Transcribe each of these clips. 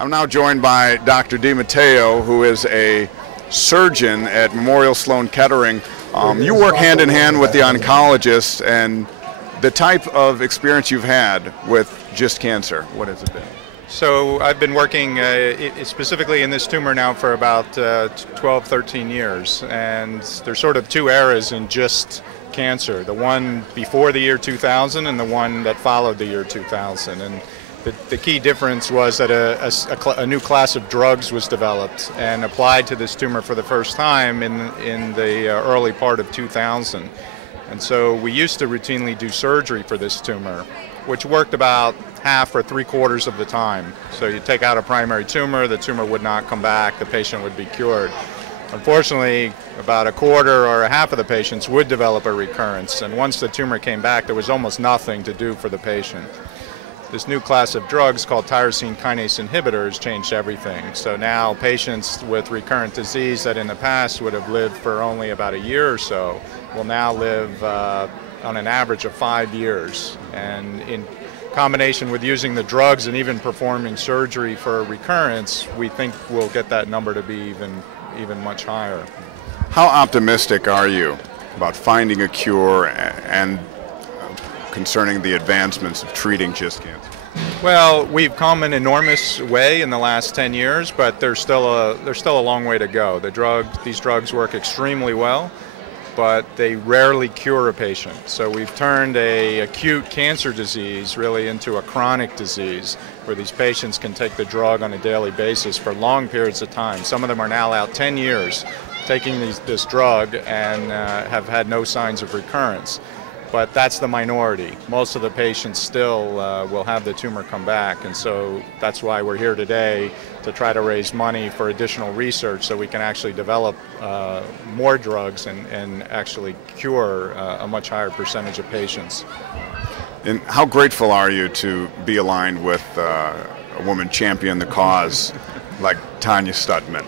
I'm now joined by Dr. DeMatteo, who is a surgeon at Memorial Sloan-Kettering. You work hand in hand with the oncologist, and the type of experience you've had with GIST cancer, what has it been? So I've been working specifically in this tumor now for about 12, 13 years, and there's sort of two eras in GIST cancer, the one before the year 2000 and the one that followed the year 2000. And the key difference was that a new class of drugs was developed and applied to this tumor for the first time in the early part of 2000. And so we used to routinely do surgery for this tumor, which worked about half or three-quarters of the time. So you take out a primary tumor, the tumor would not come back, the patient would be cured. Unfortunately, about a quarter or a half of the patients would develop a recurrence, and once the tumor came back, there was almost nothing to do for the patient. This new class of drugs called tyrosine kinase inhibitors changed everything. So now patients with recurrent disease that in the past would have lived for only about a year or so will now live on an average of 5 years. And in combination with using the drugs and even performing surgery for recurrence, we think we'll get that number to be even much higher. How optimistic are you about finding a cure and concerning the advancements of treating GIST cancer? Well, we've come an enormous way in the last 10 years, but there's still a long way to go. These drugs work extremely well, but they rarely cure a patient. So we've turned an acute cancer disease really into a chronic disease where these patients can take the drug on a daily basis for long periods of time. Some of them are now out 10 years taking this drug and have had no signs of recurrence. But that's the minority. Most of the patients still will have the tumor come back, and so that's why we're here today to try to raise money for additional research so we can actually develop more drugs and actually cure a much higher percentage of patients. And how grateful are you to be aligned with a woman champion the cause like Tanya Stutman?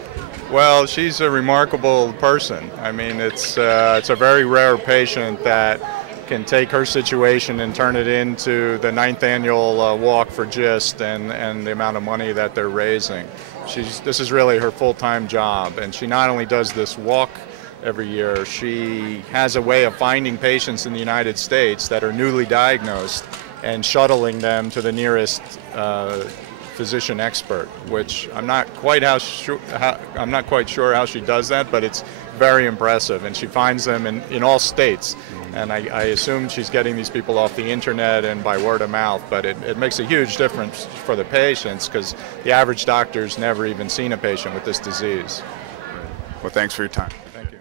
Well, she's a remarkable person. I mean, it's a very rare patient that can take her situation and turn it into the 9th annual walk for GIST and the amount of money that they're raising. This is really her full-time job, and she not only does this walk every year, she has a way of finding patients in the United States that are newly diagnosed and shuttling them to the nearest physician expert, which I'm not quite sure how she does that, but it's very impressive, and she finds them in all states. And I assume she's getting these people off the internet and by word of mouth, but it makes a huge difference for the patients because the average doctor's never even seen a patient with this disease. Well, thanks for your time. Thank you.